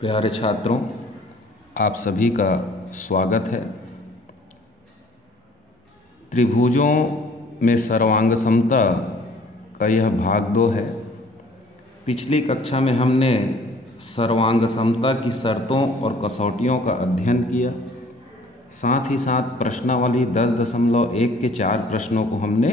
प्यारे छात्रों, आप सभी का स्वागत है। त्रिभुजों में सर्वांग समता का यह भाग 2 है। पिछली कक्षा में हमने सर्वांग समता की शर्तों और कसौटियों का अध्ययन किया। साथ ही साथ प्रश्नावली 10.1 के 4 प्रश्नों को हमने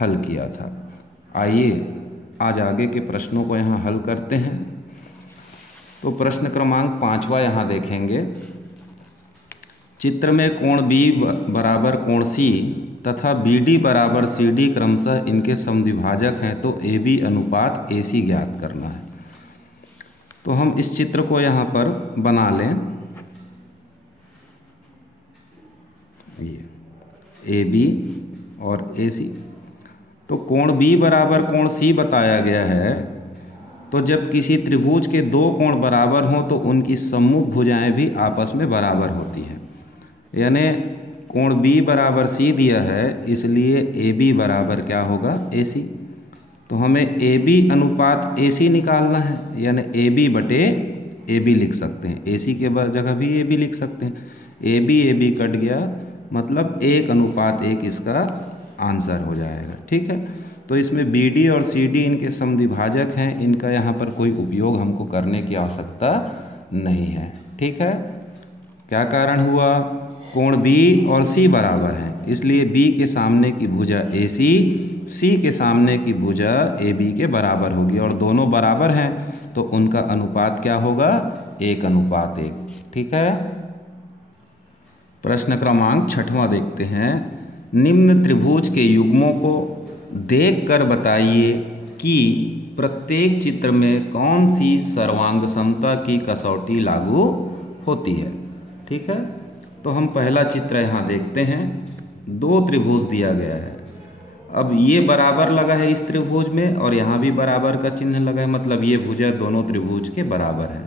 हल किया था। आइए आज आगे के प्रश्नों को यहाँ हल करते हैं। तो प्रश्न क्रमांक 5वां यहाँ देखेंगे। चित्र में कोण B बराबर कोण C तथा BD बराबर CD क्रमशः इनके समद्विभाजक हैं, तो AB अनुपात AC ज्ञात करना है। तो हम इस चित्र को यहाँ पर बना लें। ये AB और AC। तो कोण B बराबर कोण C बताया गया है। तो जब किसी त्रिभुज के दो कोण बराबर हों तो उनकी सम्मुख भुजाएं भी आपस में बराबर होती हैं। यानी कोण B बराबर C दिया है, इसलिए AB बराबर क्या होगा? AC। तो हमें AB अनुपात AC निकालना है, यानी AB बटे AB लिख सकते हैं। AC के जगह भी AB लिख सकते हैं। AB कट गया, मतलब 1:1 इसका आंसर हो जाएगा। ठीक है। तो इसमें BD और CD इनके समद्विभाजक हैं, इनका यहाँ पर कोई उपयोग हमको करने की आवश्यकता नहीं है। ठीक है। क्या कारण हुआ? कोण B और C बराबर हैं, इसलिए B के सामने की भुजा AC C के सामने की भुजा AB के बराबर होगी, और दोनों बराबर हैं तो उनका अनुपात क्या होगा? 1:1। ठीक है। प्रश्न क्रमांक 6वां देखते हैं। निम्न त्रिभुज के युग्मों को देखकर बताइए कि प्रत्येक चित्र में कौन सी सर्वांग समता की कसौटी लागू होती है। ठीक है। तो हम पहला चित्र यहाँ देखते हैं। दो त्रिभुज दिया गया है। अब ये बराबर लगा है इस त्रिभुज में, और यहाँ भी बराबर का चिन्ह लगा है, मतलब ये भुजा दोनों त्रिभुज के बराबर है।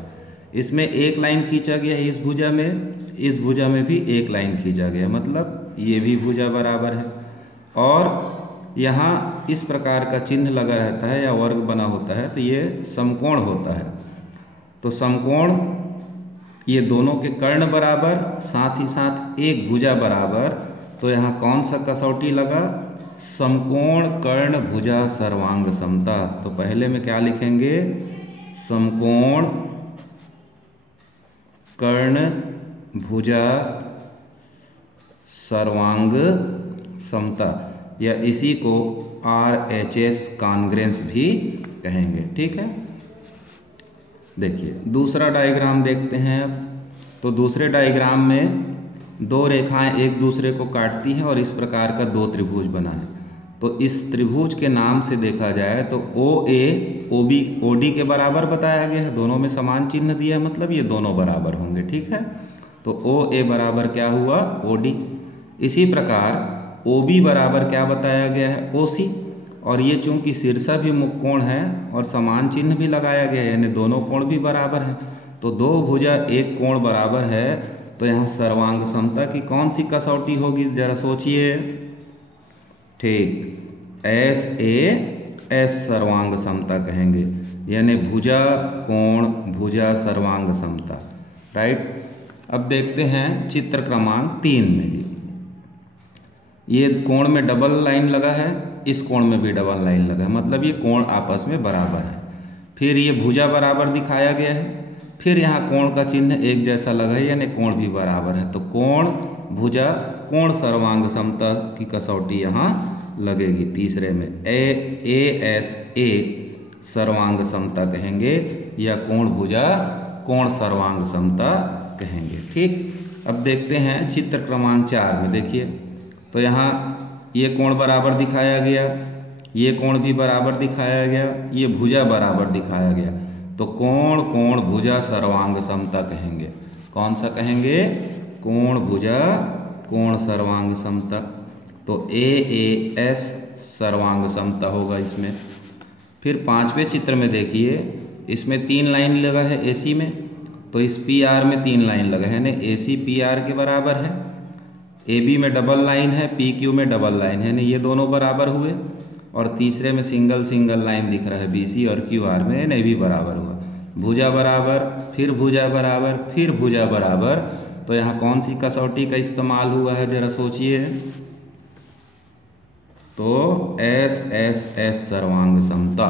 इसमें एक लाइन खींचा गया है इस भुजा में, इस भुजा में भी एक लाइन खींचा गया, मतलब ये भी भुजा बराबर है। और यहाँ इस प्रकार का चिन्ह लगा रहता है या वर्ग बना होता है, तो ये समकोण होता है। तो समकोण, ये दोनों के कर्ण बराबर, साथ ही साथ एक भुजा बराबर। तो यहाँ कौन सा कसौटी लगा? समकोण कर्ण भुजा सर्वांग समता। तो पहले में क्या लिखेंगे? समकोण कर्ण भुजा सर्वांग समता, या इसी को RHS कॉन्ग्रेंस भी कहेंगे। ठीक है। देखिए दूसरा डायग्राम देखते हैं। तो दूसरे डायग्राम में दो रेखाएं एक दूसरे को काटती हैं और इस प्रकार का दो त्रिभुज बना है। तो इस त्रिभुज के नाम से देखा जाए तो OA OD के बराबर बताया गया है। दोनों में समान चिन्ह दिया है, मतलब ये दोनों बराबर होंगे। ठीक है। तो OA बराबर क्या हुआ? OD। इसी प्रकार OB बराबर क्या बताया गया है? OC। और ये चूंकि शीर्षा भी मुक्कोण है और समान चिन्ह भी लगाया गया है, यानी दोनों कोण भी बराबर हैं। तो दो भुजा एक कोण बराबर है, तो यहाँ सर्वांग समता की कौन सी कसौटी होगी? जरा सोचिए। ठीक, SAS सर्वांग समता कहेंगे, यानी भुजा कोण भुजा सर्वांग समता। राइट। अब देखते हैं चित्र क्रमांक 3 में। जी, ये कोण में डबल लाइन लगा है, इस कोण में भी डबल लाइन लगा है, मतलब ये कोण आपस में बराबर है। फिर ये भुजा बराबर दिखाया गया है, फिर यहाँ कोण का चिन्ह एक जैसा लगा है, यानी कोण भी बराबर है। तो कोण भुजा कोण सर्वांग समता की कसौटी यहाँ लगेगी। तीसरे में ASA सर्वांग समता कहेंगे, या कोण भुजा कोण सर्वांग समता कहेंगे। ठीक। अब देखते हैं चित्र क्रमांक 4 में। देखिए, तो यहाँ ये कोण बराबर दिखाया गया, ये कोण भी बराबर दिखाया गया, ये भुजा बराबर दिखाया गया। तो कोण कोण भुजा सर्वांग समता कहेंगे। कौन सा कहेंगे? कोण भुजा कोण सर्वांग समता। तो AAS सर्वांग समता होगा इसमें। फिर 5वें चित्र में देखिए, इसमें 3 लाइन लगा है AC में, तो इस PR में 3 लाइन लगा है, यानी AC PR के बराबर है। AB में डबल लाइन है, PQ में डबल लाइन है, यानी ये दोनों बराबर हुए। और तीसरे में सिंगल लाइन दिख रहा है BC और QR में, यानी भी बराबर हुआ। भुजा बराबर, फिर भुजा बराबर, फिर भुजा बराबर। तो यहाँ कौन सी कसौटी का इस्तेमाल हुआ है जरा सोचिए। तो एस एस एस सर्वांग समता,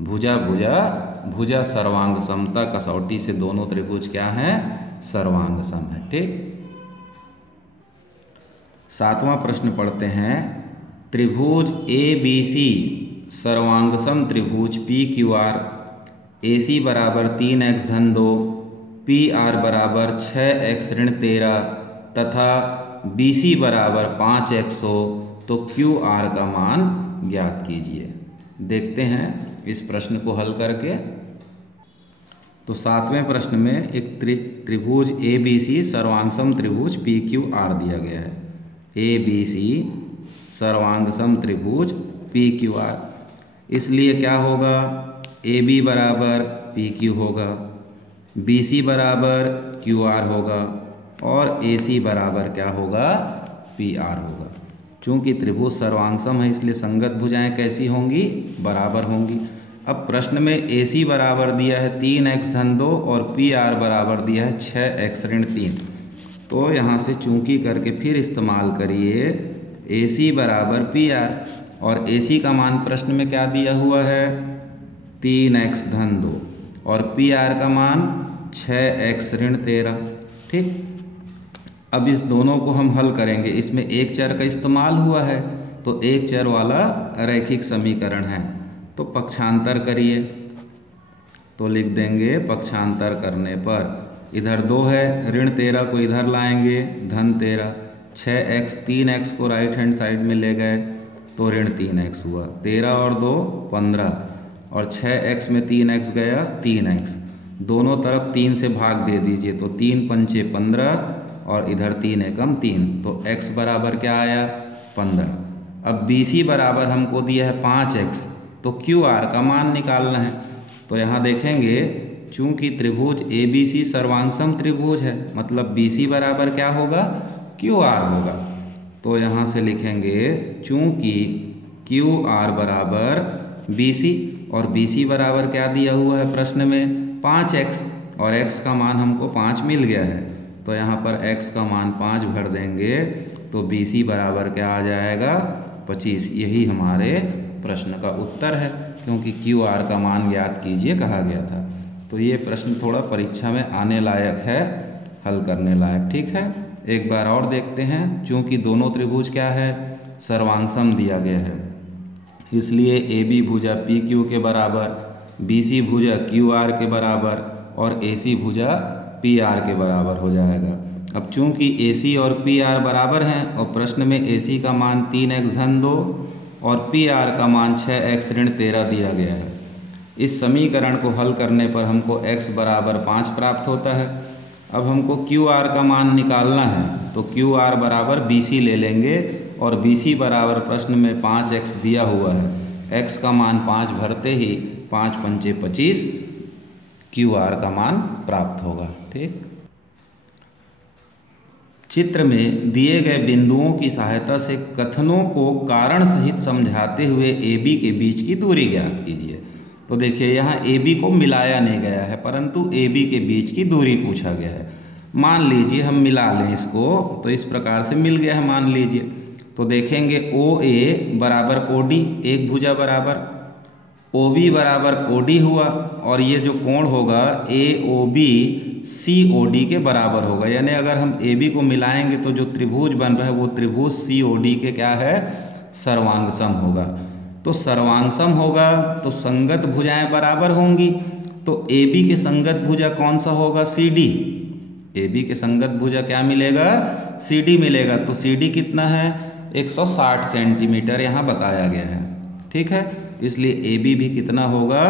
भुजा भुजा भुजा सर्वांग समता कसौटी से दोनों त्रिभुज क्या हैं, सर्वांग सम है। ठीक, 7वां प्रश्न पढ़ते हैं। त्रिभुज ए बी सी सर्वांग सम त्रिभुज पी क्यू आर, ए सी बराबर 3x धन 2, पी आर बराबर 6x ऋण 13 तथा बी सी बराबर 5x हो तो क्यू आर का मान ज्ञात कीजिए। देखते हैं इस प्रश्न को हल करके। तो 7वें प्रश्न में एक त्रिभुज ए बी सी सर्वांग सम त्रिभुज पी क्यू आर दिया गया है। ए बी सी सर्वांग सम त्रिभुज पी क्यू आर, इसलिए क्या होगा, ए बी बराबर पी क्यू होगा, बी सी बराबर क्यू आर होगा और ए सी बराबर क्या होगा, पी आर होगा। चूंकि त्रिभुज सर्वांग सम है इसलिए संगत भुजाएं कैसी होंगी, बराबर होंगी। अब प्रश्न में ए सी बराबर दिया है 3x धन 2 और पी आर बराबर दिया है 6x ऋण 3। तो यहाँ से चूंकि करके फिर इस्तेमाल करिए ए सी बराबर पी आर, और ए सी का मान प्रश्न में क्या दिया हुआ है, 3x धन 2 और पी आर का मान 6x ऋण 13। ठीक, अब इस दोनों को हम हल करेंगे। इसमें एक चर का इस्तेमाल हुआ है तो एक चर वाला रैखिक समीकरण है, तो पक्षांतर करिए। तो लिख देंगे पक्षांतर करने पर इधर 2 है, ऋण 13 को इधर लाएंगे, धन 13, 6x 3x को राइट हैंड साइड में ले गए तो ऋण 3x हुआ, 13 और 2 15 और 6x में 3x गया 3x, दोनों तरफ 3 से भाग दे दीजिए तो 3 पंचे 15 और इधर 3 एकम 3, तो x बराबर क्या आया, 15। अब बी सी बराबर हमको दिया है 5x, तो क्यू आर का मान निकालना है। तो यहाँ देखेंगे चूंकि त्रिभुज ए बी सी सर्वांग सम त्रिभुज है, मतलब बी सी बराबर क्या होगा, क्यू आर होगा। तो यहाँ से लिखेंगे चूंकि क्यू आर बराबर बी सी, और बी सी बराबर क्या दिया हुआ है प्रश्न में, 5x, और x का मान हमको 5 मिल गया है तो यहाँ पर x का मान 5 भर देंगे तो बी सी बराबर क्या आ जाएगा, 25। यही हमारे प्रश्न का उत्तर है, क्योंकि क्यू आर का मान ज्ञात कीजिए कहा गया था। तो ये प्रश्न थोड़ा परीक्षा में आने लायक है, हल करने लायक। ठीक है, एक बार और देखते हैं। चूंकि दोनों त्रिभुज क्या है, सर्वांग सम दिया गया है, इसलिए ए बी भुजा पी क्यू के बराबर, बी सी भुजा क्यू आर के बराबर और ए सी भुजा पी आर के बराबर हो जाएगा। अब चूंकि ए सी और पी आर बराबर हैं और प्रश्न में ए सी का मान 3x धन 2 और पी आर का मान 6x ऋण 13 दिया गया है, इस समीकरण को हल करने पर हमको x बराबर 5 प्राप्त होता है। अब हमको क्यू आर का मान निकालना है, तो क्यू आर बराबर बी सी ले लेंगे और बी सी बराबर प्रश्न में 5x दिया हुआ है, x का मान 5 भरते ही 5 पंचे 25 क्यू आर का मान प्राप्त होगा। ठीक, चित्र में दिए गए बिंदुओं की सहायता से कथनों को कारण सहित समझाते हुए ए बी के बीच की दूरी ज्ञात कीजिए। तो देखिए यहाँ ए बी को मिलाया नहीं गया है, परंतु ए बी के बीच की दूरी पूछा गया है। मान लीजिए हम मिला लें इसको, तो इस प्रकार से मिल गया है, मान लीजिए। तो देखेंगे ओ ए बराबर ओ डी, एक भुजा बराबर ओ बी बराबर ओ डी हुआ, और ये जो कोण होगा ए O B C O D के बराबर होगा। यानी अगर हम ए बी को मिलाएंगे तो जो त्रिभुज बन रहा है वो त्रिभुज सी ओ डी के क्या है, सर्वांग सम होगा। तो सर्वांग सम होगा तो संगत भुजाएं बराबर होंगी। तो ए बी के संगत भुजा कौन सा होगा, सी डी। ए बी के संगत भुजा क्या मिलेगा, सी डी मिलेगा। तो सी डी कितना है, 160 सेंटीमीटर यहाँ बताया गया है। ठीक है, इसलिए ए बी भी कितना होगा,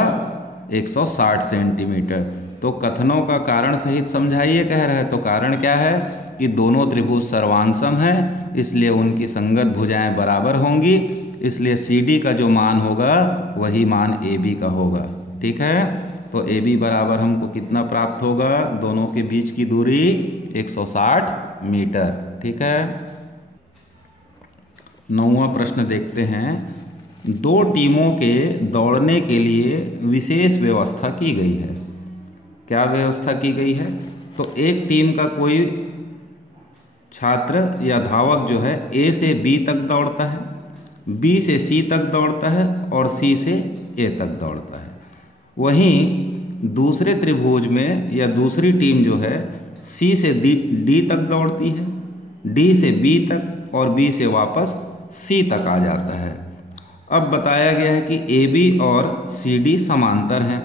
160 सेंटीमीटर। तो कथनों का कारण सहित समझाइए कह रहे हैं, तो कारण क्या है कि दोनों त्रिभुज सर्वांग सम है, इसलिए उनकी संगत भुजाएं बराबर होंगी, इसलिए सी डी का जो मान होगा वही मान ए बी का होगा। ठीक है, तो ए बी बराबर हमको कितना प्राप्त होगा, दोनों के बीच की दूरी 160 मीटर। ठीक है, 9वां प्रश्न देखते हैं। 2 टीमों के दौड़ने के लिए विशेष व्यवस्था की गई है। क्या व्यवस्था की गई है, तो एक टीम का कोई छात्र या धावक जो है ए से बी तक दौड़ता है, बी से सी तक दौड़ता है और सी से ए तक दौड़ता है। वहीं दूसरे त्रिभुज में या दूसरी टीम जो है सी से डी तक दौड़ती है, डी से बी तक और बी से वापस सी तक आ जाता है। अब बताया गया है कि ए बी और सी डी समांतर हैं,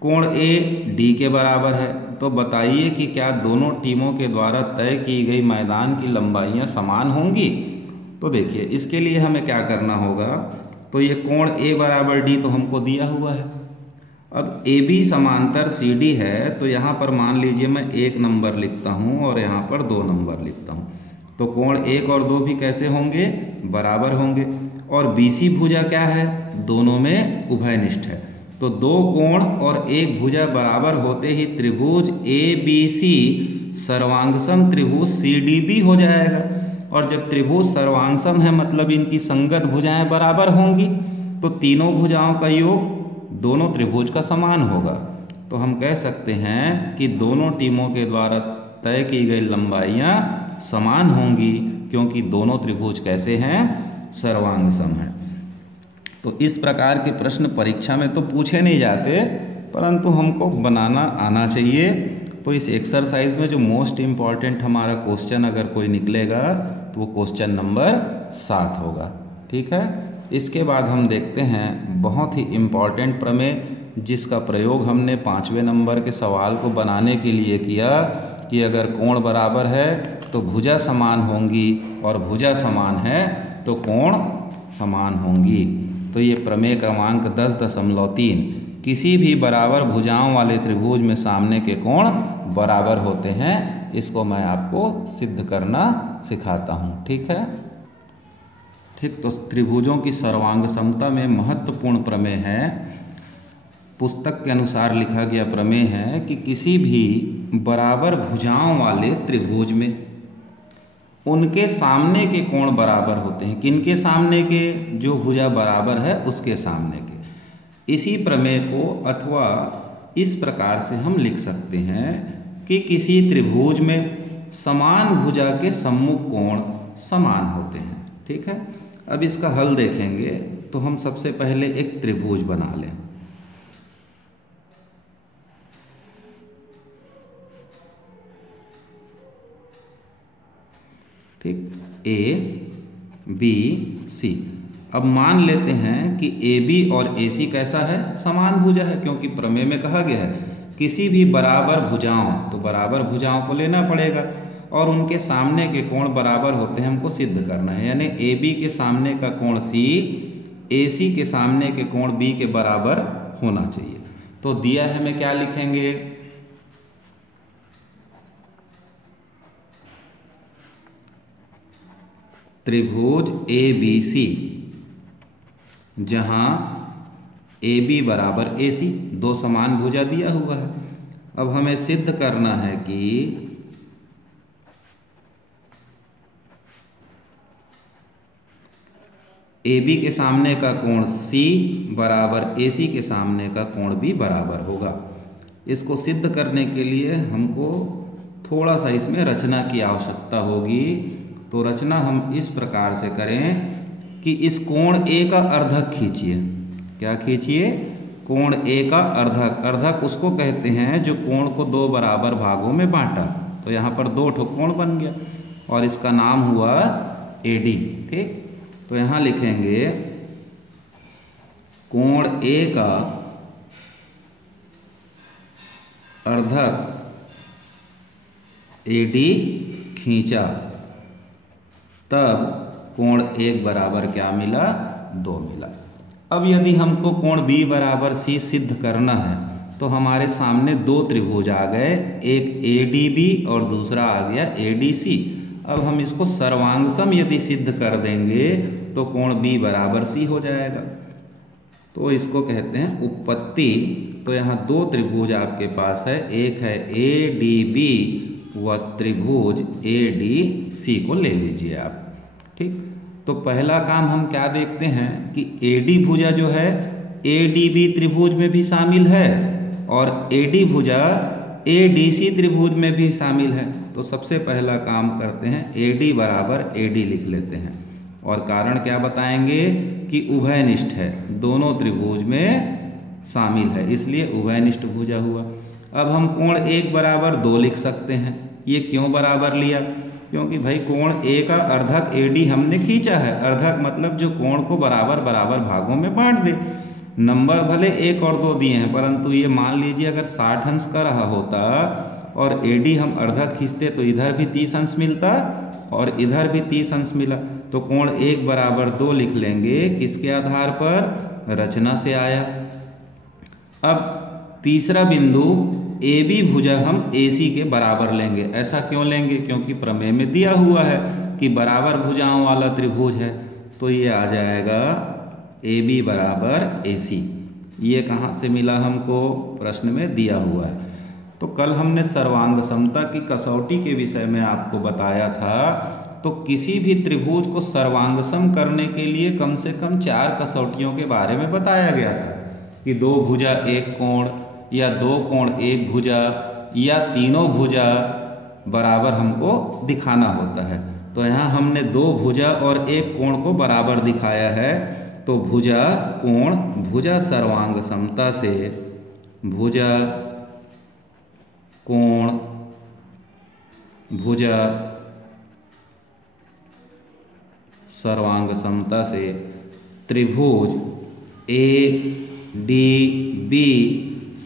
कोण ए डी के बराबर है। तो बताइए कि क्या दोनों टीमों के द्वारा तय की गई मैदान की लंबाइयाँ समान होंगी। तो देखिए इसके लिए हमें क्या करना होगा, तो ये कोण ए बराबर डी तो हमको दिया हुआ है। अब ए बी समांतर सी डी है, तो यहाँ पर मान लीजिए मैं 1 नंबर लिखता हूँ और यहाँ पर 2 नंबर लिखता हूँ। तो कोण 1 और 2 भी कैसे होंगे, बराबर होंगे। और बी सी भुजा क्या है, दोनों में उभयनिष्ठ है। तो 2 कोण और 1 भुजा बराबर होते ही त्रिभुज ए बी सी सर्वांगसम त्रिभुज सी डी बी हो जाएगा। और जब त्रिभुज सर्वांगसम है मतलब इनकी संगत भुजाएं बराबर होंगी, तो तीनों भुजाओं का योग दोनों त्रिभुज का समान होगा। तो हम कह सकते हैं कि दोनों टीमों के द्वारा तय की गई लंबाइयाँ समान होंगी, क्योंकि दोनों त्रिभुज कैसे हैं, सर्वांगसम है। तो इस प्रकार के प्रश्न परीक्षा में तो पूछे नहीं जाते, परंतु हमको बनाना आना चाहिए। तो इस एक्सरसाइज में जो मोस्ट इम्पॉर्टेंट हमारा क्वेश्चन अगर कोई निकलेगा तो वो क्वेश्चन नंबर 7 होगा। ठीक है, इसके बाद हम देखते हैं बहुत ही इम्पॉर्टेंट प्रमेय, जिसका प्रयोग हमने 5वें नंबर के सवाल को बनाने के लिए किया कि अगर कोण बराबर है तो भुजा समान होंगी और भुजा समान है तो कोण समान होंगी। तो ये प्रमेय क्रमांक 10.3, किसी भी बराबर भुजाओं वाले त्रिभुज में सामने के कोण बराबर होते हैं, इसको मैं आपको सिद्ध करना सिखाता हूँ। ठीक है, ठीक। तो त्रिभुजों की सर्वांग समता में महत्वपूर्ण प्रमेय है, पुस्तक के अनुसार लिखा गया प्रमेय है कि किसी भी बराबर भुजाओं वाले त्रिभुज में उनके सामने के कोण बराबर होते हैं। किनके सामने के, जो भुजा बराबर है उसके सामने के। इसी प्रमेय को अथवा इस प्रकार से हम लिख सकते हैं कि किसी त्रिभुज में समान भुजा के सम्मुख कोण समान होते हैं। ठीक है, अब इसका हल देखेंगे तो हम सबसे पहले एक त्रिभुज बना लें। ठीक, ए बी सी। अब मान लेते हैं कि ए बी और ए सी कैसा है, समान भुजा है, क्योंकि प्रमेय में कहा गया है किसी भी बराबर भुजाओं, तो बराबर भुजाओं को लेना पड़ेगा और उनके सामने के कोण बराबर होते हैं, हमको सिद्ध करना है। यानी ए बी के सामने का कोण सी ए सी के सामने के कोण बी के बराबर होना चाहिए। तो दिया है, हमें क्या लिखेंगे, त्रिभुज ए बी सी, जहां ए बी बराबर ए सी, 2 समान भुजा दिया हुआ है। अब हमें सिद्ध करना है कि ए बी के सामने का कोण सी बराबर ए सी के सामने का कोण भी बराबर होगा। इसको सिद्ध करने के लिए हमको थोड़ा सा इसमें रचना की आवश्यकता होगी। तो रचना हम इस प्रकार से करें कि इस कोण ए का अर्धक खींचिए। क्या खींचिए, कोण ए का अर्धक। अर्धक उसको कहते हैं जो कोण को 2 बराबर भागों में बांटा। तो यहाँ पर 2 ठो कोण बन गया और इसका नाम हुआ ए डी। ठीक, तो यहाँ लिखेंगे कोण ए का अर्धक ए डी खींचा, तब कोण 1 बराबर क्या मिला, 2 मिला। अब यदि हमको कोण बी बराबर सी सिद्ध करना है तो हमारे सामने 2 त्रिभुज आ गए, एक ए डी बी और दूसरा आ गया ए डी सी। अब हम इसको सर्वांगसम यदि सिद्ध कर देंगे तो कोण बी बराबर सी हो जाएगा। तो इसको कहते हैं उपपत्ति। तो यहाँ 2 त्रिभुज आपके पास है, एक है ए डी बी व त्रिभुज ए डी सी को ले लीजिए आप। ठीक, तो पहला काम हम क्या देखते हैं कि ए डी भुजा जो है ए डी बी त्रिभुज में भी शामिल है और ए डी भुजा ADC त्रिभुज में भी शामिल है। तो सबसे पहला काम करते हैं, AD बराबर AD लिख लेते हैं और कारण क्या बताएंगे कि उभयनिष्ठ है, दोनों त्रिभुज में शामिल है, इसलिए उभयनिष्ठ भुजा हुआ। अब हम कोण 1 बराबर 2 लिख सकते हैं। ये क्यों बराबर लिया? क्योंकि भाई कोण A का अर्धक AD हमने खींचा है। अर्धक मतलब जो कोण को बराबर बराबर भागों में बांट दे। नंबर भले 1 और 2 दिए हैं, परंतु ये मान लीजिए अगर 60 अंश का रहा होता और AD हम अर्धक खींचते तो इधर भी 30 अंश मिलता और इधर भी 30 अंश मिला। तो कोण 1 बराबर 2 लिख लेंगे, किसके आधार पर? रचना से आया। अब तीसरा बिंदु AB भुजा हम AC के बराबर लेंगे। ऐसा क्यों लेंगे? क्योंकि प्रमेय में दिया हुआ है कि बराबर भुजाओं वाला त्रिभुज है। तो ये आ जाएगा AB बराबर AC। ये कहाँ से मिला हमको? प्रश्न में दिया हुआ है। तो कल हमने सर्वांग समता की कसौटी के विषय में आपको बताया था। तो किसी भी त्रिभुज को सर्वांगसम करने के लिए कम से कम 4 कसौटियों के बारे में बताया गया था कि 2 भुजा 1 कोण, या 2 कोण 1 भुजा, या तीनों भुजा बराबर हमको दिखाना होता है। तो यहाँ हमने 2 भुजा और 1 कोण को बराबर दिखाया है। तो भुजा कोण, भुजा सर्वांग समता से, भुजा कोण, भुजा सर्वांग समता से त्रिभुज ADB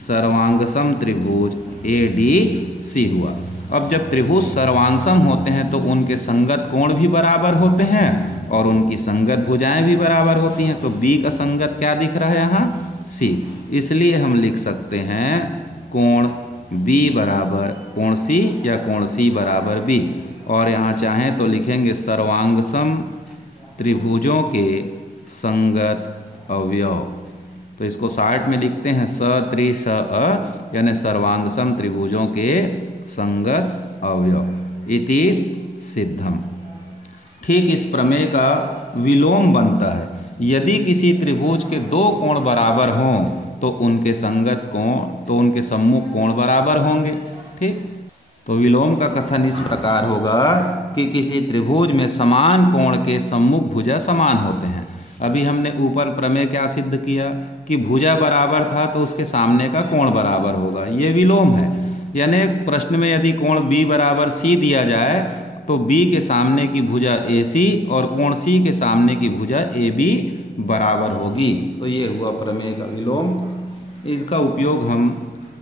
सर्वांगसम त्रिभुज ADC हुआ। अब जब त्रिभुज सर्वांगसम होते हैं तो उनके संगत कोण भी बराबर होते हैं और उनकी संगत भुजाएं भी बराबर होती हैं। तो B का संगत क्या दिख रहा है यहाँ? C। इसलिए हम लिख सकते हैं कोण B बराबर कोण C या कोण C बराबर B। और यहाँ चाहें तो लिखेंगे सर्वांगसम त्रिभुजों के संगत अवयव। तो इसको शार्ट में लिखते हैं स त्रि स अ, यानी सर्वांगसम त्रिभुजों के संगत अवयव इति सिद्धम। ठीक इस प्रमेय का विलोम बनता है। यदि किसी त्रिभुज के 2 कोण बराबर हों तो उनके संगत कोण, तो उनके सम्मुख कोण बराबर होंगे। ठीक, तो विलोम का कथन इस प्रकार होगा कि किसी त्रिभुज में समान कोण के सम्मुख भुजा समान होते हैं। अभी हमने ऊपर प्रमेय क्या सिद्ध किया कि भुजा बराबर था तो उसके सामने का कोण बराबर होगा। ये विलोम है। यानी प्रश्न में यदि कोण B बराबर C दिया जाए तो B के सामने की भुजा AC और कोण C के सामने की भुजा AB बराबर होगी। तो ये हुआ प्रमेय का विलोम। इसका उपयोग हम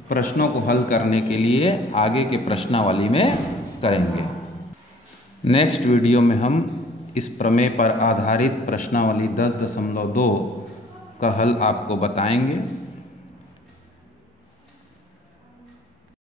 प्रश्नों को हल करने के लिए आगे के प्रश्नावली में करेंगे। नेक्स्ट वीडियो में हम इस प्रमेय पर आधारित प्रश्नावली 10.2 का हल आपको बताएंगे।